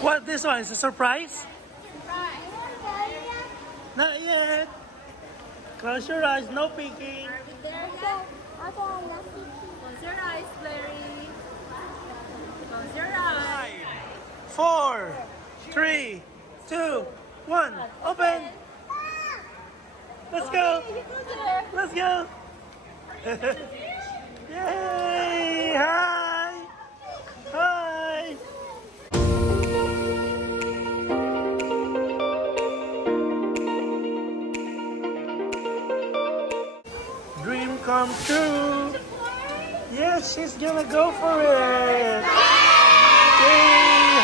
What this one is a surprise? Not yet. Close your eyes, no peeking. Close your eyes, Blaire. Close your eyes. 5, 4, 3, 2, 1. Open. Let's go. Let's go. Yay! Hi. Hi. Dream come true. Yes, she's gonna go for it. Yay!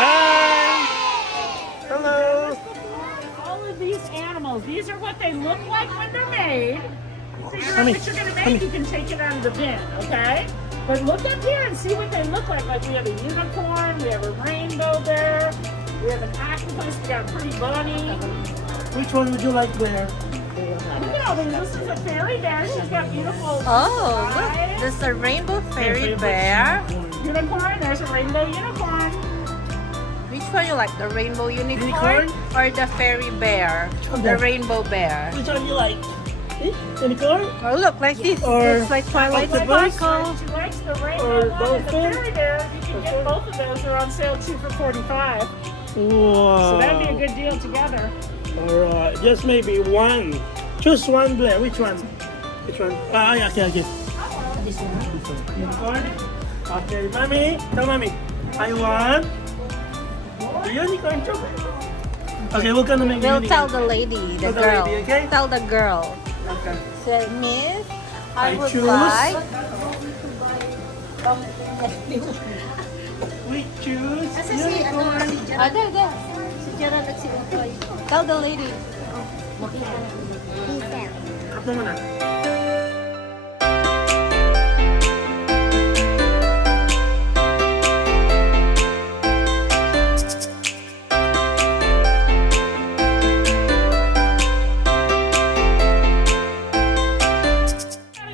Hi. Hello. All of these animals, these are what they look like when they're made. Figure out Honey, what you're gonna honey. make, you can take it out of the bin, okay? But look up here and see what they look like. Like we have a unicorn, we have a rainbow bear, we have an octopus, we got a pretty bunny. Which one would you like, Blaire? Look at all these. This is a fairy bear. She's got beautiful Oh, look. eyes. This is a rainbow fairy bear. Unicorn. There's a rainbow unicorn. Which one you like? The rainbow unicorn, Unicorn? or the fairy bear? one The then? rainbow bear. Which one you like? Unicorn? Oh, look, like this. Or It's like Twilight octopus? Sparkle. She likes the Or rainbow one and the dolphin? fairy bear. You can get both of those. They're on sale 2 for $45. Wow. So that'd be a good deal together. Alright, just maybe one. Choose one, Blaire. Which one? Which one? Yeah, okay. This one. Unicorn? Okay, mommy. Tell mommy. I want the unicorn chocolate. Okay, we're gonna make We'll unicorn. tell the lady, the Tell the girl. lady, okay? Tell the girl. Okay. Say, Miss, I I would choose. like. We choose unicorn. Ah, there. Tell the lady. Ito muna.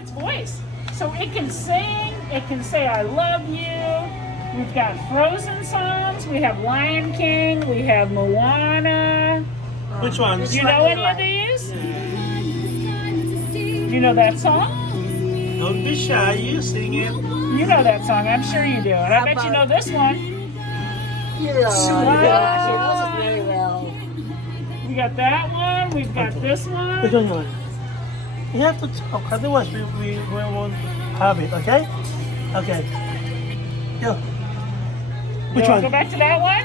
Its voice. So it can sing, it can say I love you. We've got Frozen songs, we have Lion King, we have Moana. Which one? Do you know any of these? Do you know that song? Don't be shy, you sing it. You know that song, I'm sure you do. And I bet you know this one. Yeah, very well. We got that one, we've got this Which one. one you want? You have to talk, otherwise we won't have it, okay? Okay. Go. Which You wanna Go one? back to that one?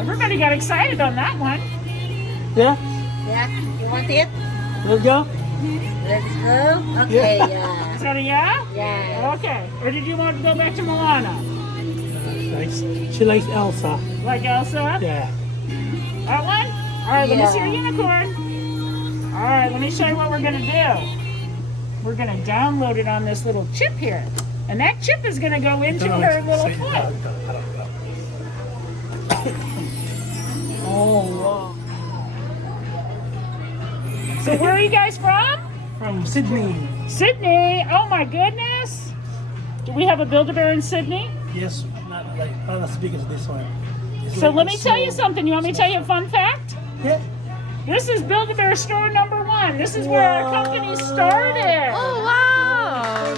Everybody got excited on that one. Yeah? Yeah, you want it? Let's go? Let's go. Okay, Is that a yeah? Yeah. Okay. Or did you want to go back to Moana? She likes Elsa. Like Elsa? Yeah. That one? Alright, let me see your Yeah. unicorn. Alright, let me show you what we're gonna do. We're gonna download it on this little chip here. And that chip is gonna go into her little foot. Oh, wow. So where are you guys from? From Sydney. Sydney. Oh my goodness. Do we have a Build-A-Bear in Sydney? Yes, not as big as this one. It's So like let me a tell you small- something. You want me to tell you a fun fact? Yeah. This is Build-A-Bear store number 1. This is where our company started. Oh, wow. Now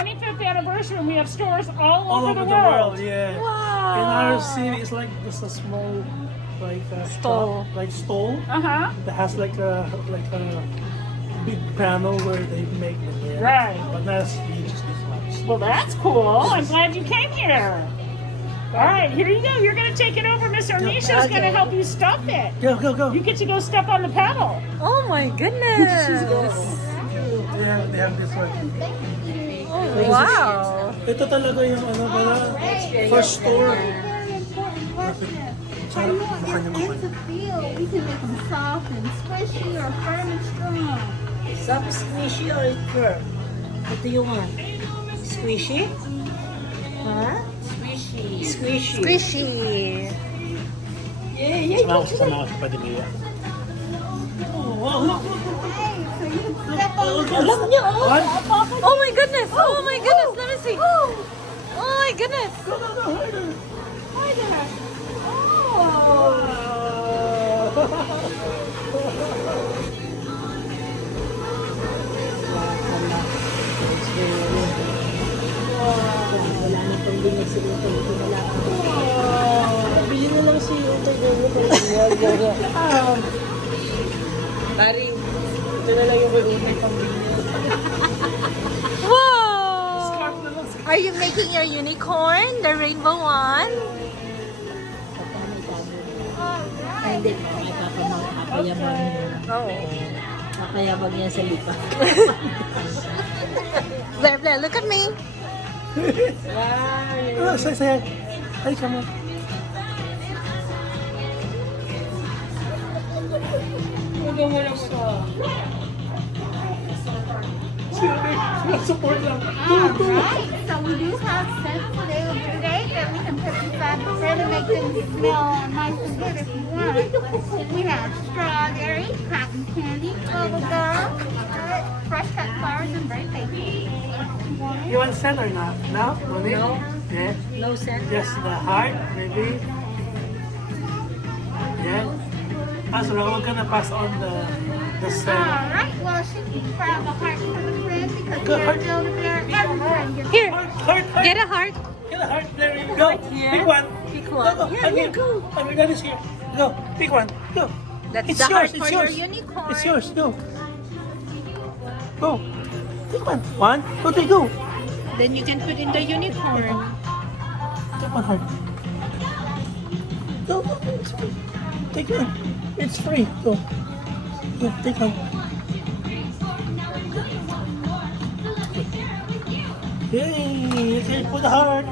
we're celebrating our 25th anniversary and we have stores all over the world. Yeah. Wow. In our city, it's like just a small, like Stall. shop, like stall Uh-huh. that has like a big panel where they make them. Yeah. Right. But not as huge as this one. Well, that's cool. I'm glad you came here. All right, here you go. You're going to take it over. Miss Arnisha's going to Okay. help you stuff it. Go. You get to go step on the pedal. Oh my goodness. They have this one. Oh, wow. Ito talaga yung ano pala, first store. Sarap mukha niya mukha. It's a feel. We can make them soft and squishy or firm and strong. Soft, squishy, or firm? What do you want? Squishy? Huh? Squishy. Squishy. Squishy. Yeah. Sama ako sa padilya. Oh my goodness. Oh my goodness. Let me see. Oh my my goodness. Go, harder. Harder. Oh. Wala na pang binig si Utay. Wala pa. Bili na lang si Utay. Pari, ito na lang yung kay Utay pang binig. Wow. Are you making your unicorn, the rainbow one? Ay, hindi. May papayabang niya. Oh. Papayabang niya sa lipa. Blaire, look at me. Oh, say. Ay, come on. Huwag mo lang sa... Support lang. Alright, so we do have scents today that we can put inside the bread to make them smell nice and good if you want. We have strawberry, cotton candy, bubble gum, fresh cut flowers, and birthday cake. You want scent or not? No? No. Yeah. No scent. Just the heart, maybe. Yeah. So we're gonna pass on the scent. Alright, well, she can grab a heart for the friend because Good we're heart. building there. Every friend gets Here, Heart. get a heart. Get a heart, Blaire. Go. here. Pick one. Pick Go, one. go. Yeah, Again. go. Oh my God, is here. Go. Pick one. Go. That's It's the yours. heart It's for your yours. unicorn. It's yours. Go. Go. Pick one. 1, 2, 3, go. Then you can put in the unicorn. Take one heart. Go. It's free. Take one. It's free. Go. Go. Take one. Yay! Okay, put the heart.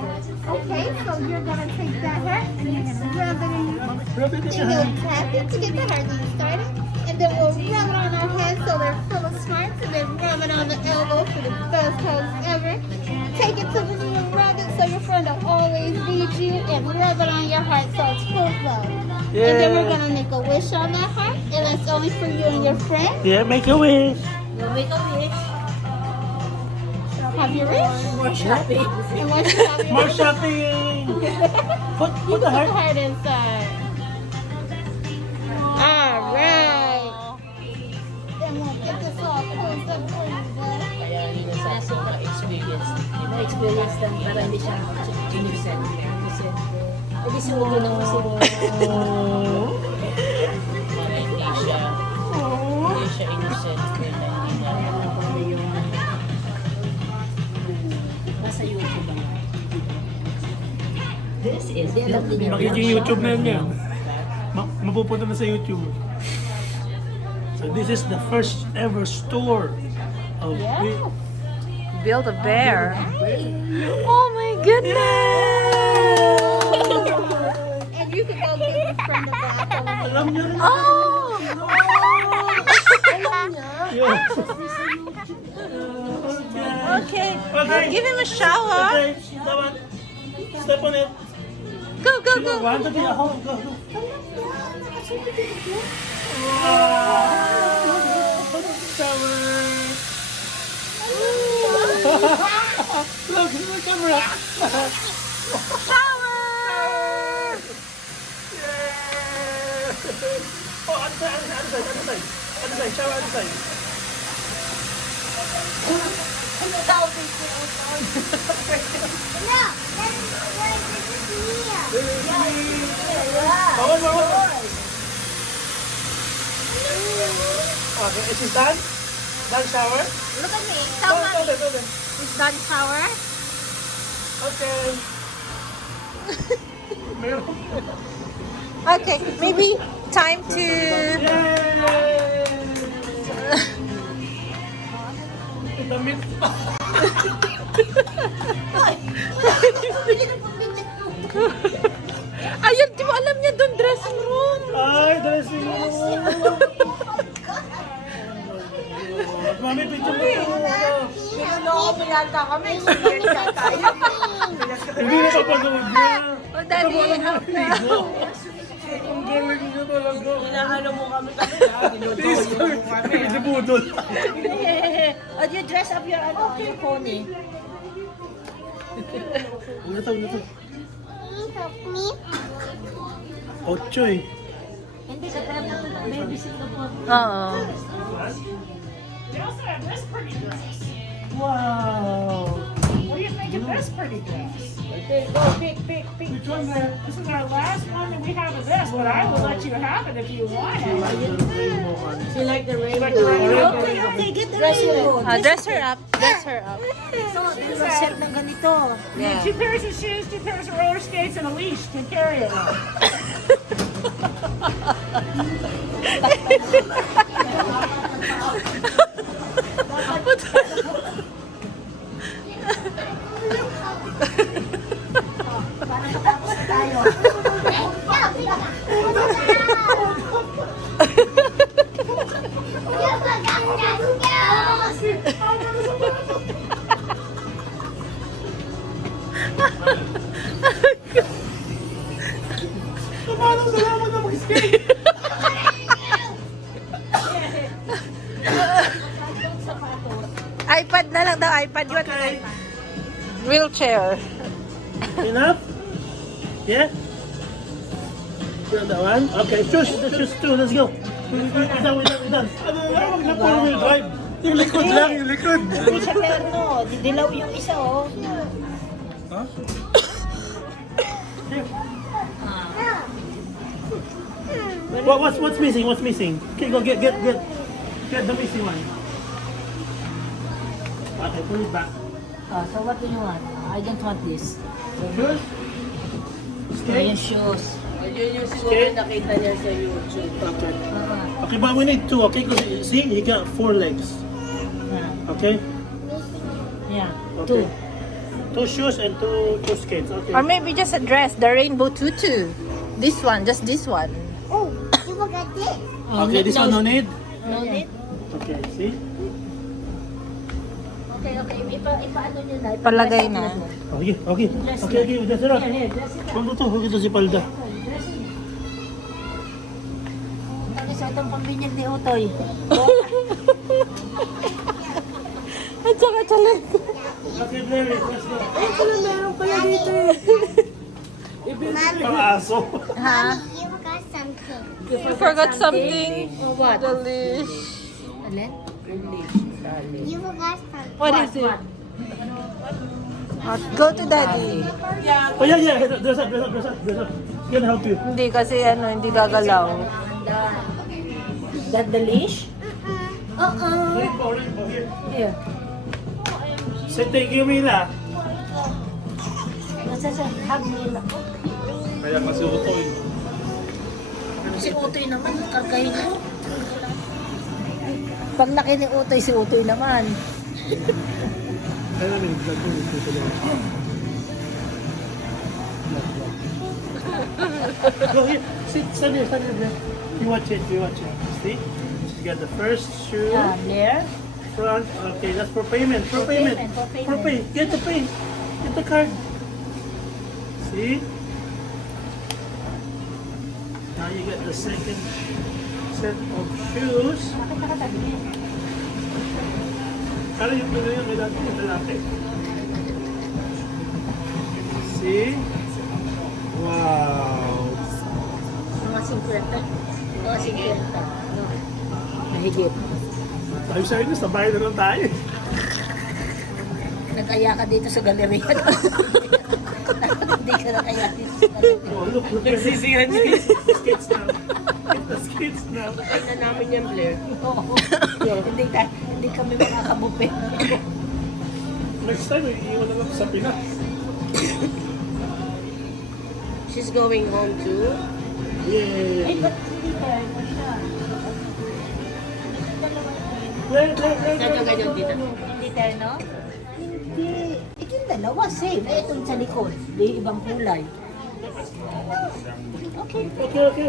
Okay, so you're gonna take that heart and you're gonna rub it in your Rub it in your and hand. we'll tap it to get the heart beat started. And then we'll rub it on our heads so they're full of smarts. And then rub it on the elbow for the best hugs ever. Take it to the knee and rub it so your friend will always need you. And rub it on your heart so it's full of love. And then we're gonna make a wish on that heart. And that's only for you and your friend. Yeah, make a wish. We'll make a wish. Have your wish. More shopping. And once you have your More wish, shopping. Put you the can put the heart. heart inside. Alright. Then we'll get this all closed up for you, guys. Kaya hindi na sa sobrang experience. Yung experience lang para hindi siya innocent. Hindi sinugo ng kasi para hindi siya innocent. Kaya hindi na nasa YouTube ba? This is Magiging YouTube na yan. Mapupunta na sa YouTube. So this is the first ever store of Build a bear. Oh my goodness! And you can go get your friend a bottle. Alam niyo rin. Oh! Yeah. Okay. Okay. Give him a shower. Okay, that one. Step on it. Go, go, go. 1, 2, 3, go, go. Shower. Look, in the camera. Shower! Yeah. Oh, other side, shower other side. Okay, is it done? Done shower? Look at me. Tell mommy. Okay. Is done shower? Okay. Okay, maybe time to... Damit. Ayun, di mo alam niya doon, dressing room. Ay, dressing room. Mami, picture mo. Hindi na kapanood niya. Oh, daddy. Ang galing niya talaga. Inaano mo kami dinodolo mo kami. Pinibudol. Oh, you dress up your pony. Ano to? Help me. 8 eh. Hindi, sa tayo na ito. Babysit na po. Oo. They also have this pretty dress. Wow. What do you think of this pretty dress? Okay, go, pick. Which one there? This is our last one that we have of this, but I will let you have it if you want it. She like the rainbow. Okay, get the rainbow. Dress her up. Dress her up. So, this is set ng ganito. Yeah. 2 pairs of shoes, 2 pairs of roller skates, and a leash to carry it on. Salamat na mag-skate! iPad na lang daw. iPad. You want an iPad? Wheelchair. Enough? Yeah? You want that one? Okay, choose 2. Let's go. We're done. Ano lang, mag-4-wheel drive. Yung likod lang, yung likod. Hindi siya terno. Dilaw yung isa, oh. Huh? What's missing? What's missing? Okay, go get the missing one. Okay, put it back. So what do you want? I don't want this. Shoes? Yung Skate? shoes. Skate? Nakita niya sa YouTube. Okay. Okay, but we need 2, okay? Because see, you got 4 legs. Okay? Yeah. Okay. 2 shoes and 2 skates. Okay. Or maybe just a dress. The rainbow tutu. This one. Just this one. Oh, you forgot this. Okay, this one no need? No need? Okay, see? Okay. Ipaano nyo na? Palagay na. Okay, that's it. Here, dress it up. Huwag to, huwag ito si Palda. Dress it. Ano sa itong pambinyag ni Utoy? At saka chalet. Okay, Blaire, let's go. Ay, pala meron pala dito eh. Pang-aso. Ha? You forgot something. You forgot something. Oh, what? The leash. Alin? You forgot something. What is it? Go to daddy. Oh, yeah. Dress up. Can help you. Hindi kasi hindi gagalaw. That the leash? Rainbow, here. Here. Say thank you, Mila. Nasa sa hug nila. Kaya kasi ito eh. Si Utoy naman, kagayin niya. Pag laki ni Utoy, si Utoy naman. Ano na, vlog ko ito sa loob. Go here. Sit, stand here, Blaire. You watch it. See? She's got the first shoe. There. Front. Okay, that's for payment. For payment. Get the pay. Get the card. See? Now you get the second set of shoes. Para yung tuloy yung lalaki. See? Wow. Mga 50. Mga 50. No. Mahigit. Sabi sa inyo, sabay na lang tayo. Nag-aya ka dito sa Galleria. Hindi ka nag-aya dito sa Galleria. Oh, look. Nagsisihan niya. Skates now. The skates now. Na namin yan, Blaire. Oo. Hindi kami makakabupe. Next time, iiwan na lang sa Pinas. She's going home too? Yeah. Ba't hindi tayo na siya? Blaire. Ganyan dito. Hindi tayo, no? Hindi. Ito yung dalawa, same. Itong sa likod. Di ibang kulay. Okay. Okay.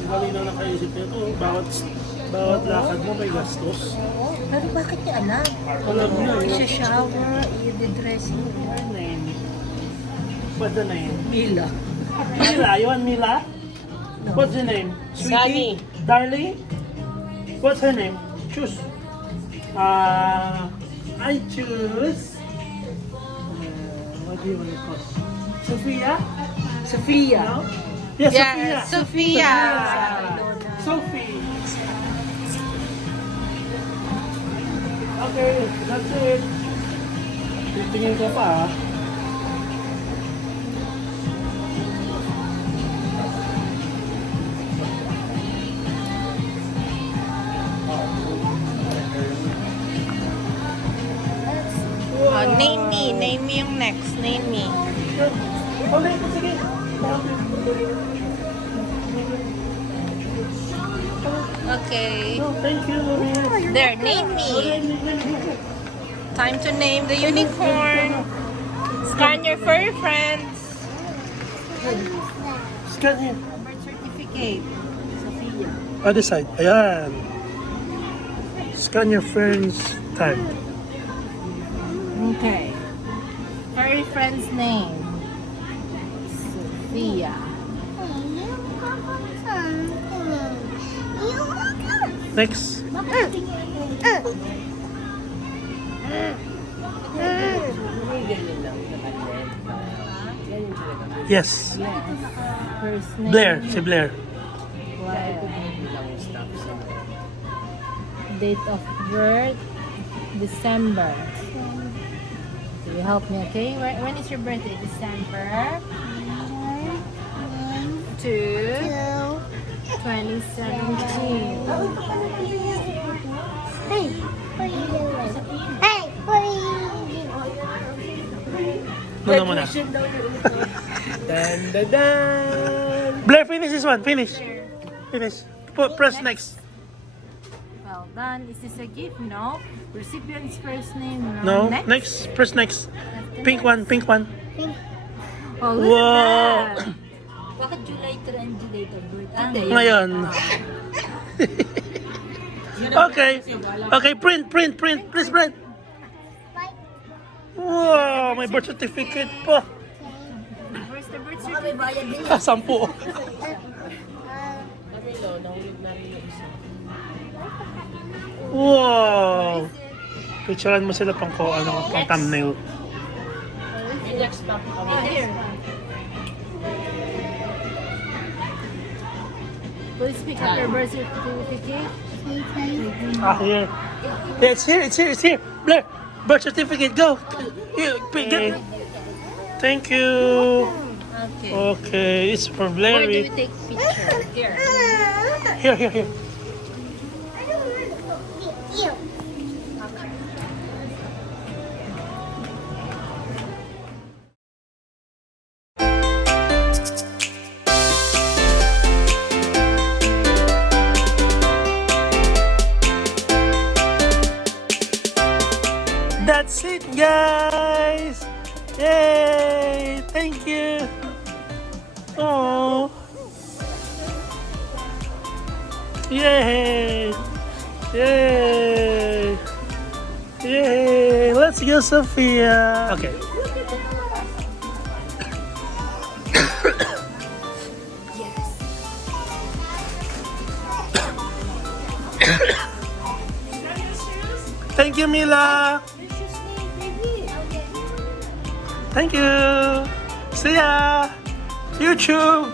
Ang galing na nakaisip nito, bawat lakad mo may gastos. Pero bakit niya alam? Alam na eh. Siya shower, i-dressing morning. Basta na yun. Mila. Mila, you want Mila? What's her name? Sunny. Sweetie? Darling? What's her name? Choose. I choose. What do you want to call? Sophia? Sophia. No? Yeah, Yeah, Sophia. Sophia. Sophie. Okay, that's it. Titingin ka pa, ah. Name me. Name me yung next. Name me. Okay, sige. Okay. No, thank you, Maria. There, name me. Time to name the unicorn. Scan your furry friends. Scan here. Birth certificate. Other side. Ayan. Scan your friend's tag. Okay. Furry friend's name. Sophia. Next. Yes. First name. Blaire. Si Blaire. Blaire. Date of birth. December. So you help me, okay? When is your birthday? December 2, 2017. Hey, what are you doing? Hey, what are you Muna muna. Blaire, finish this one. Finish. Finish. Press next. Well done. Is this a gift? No. Recipient's first name? No. Next. Press next. Pink one. Pink one. Oh, look Wow. at that. Bakit July 3 and July the birthday? Ngayon. Okay. Okay, print. Please print. Wow, may birth certificate pa. Where's the birth Baka may bayad din. 10. Namilo, nahulog na rin yung isa. Wow. Picturean mo sila pang pang thumbnail. Next stop kami. Here. Please pick up your birth certificate. Here. Yeah, it's here. Blaire, birth certificate, go. Here, get. Thank you. Okay. Okay, it's for Where do Blaire. we take picture? Here. Here. That's it, guys. Yay! Thank you. Oh. Yay! Yay! Yay! Let's go, Sophia. Okay. Thank you, Mila. Thank you. See ya. YouTube.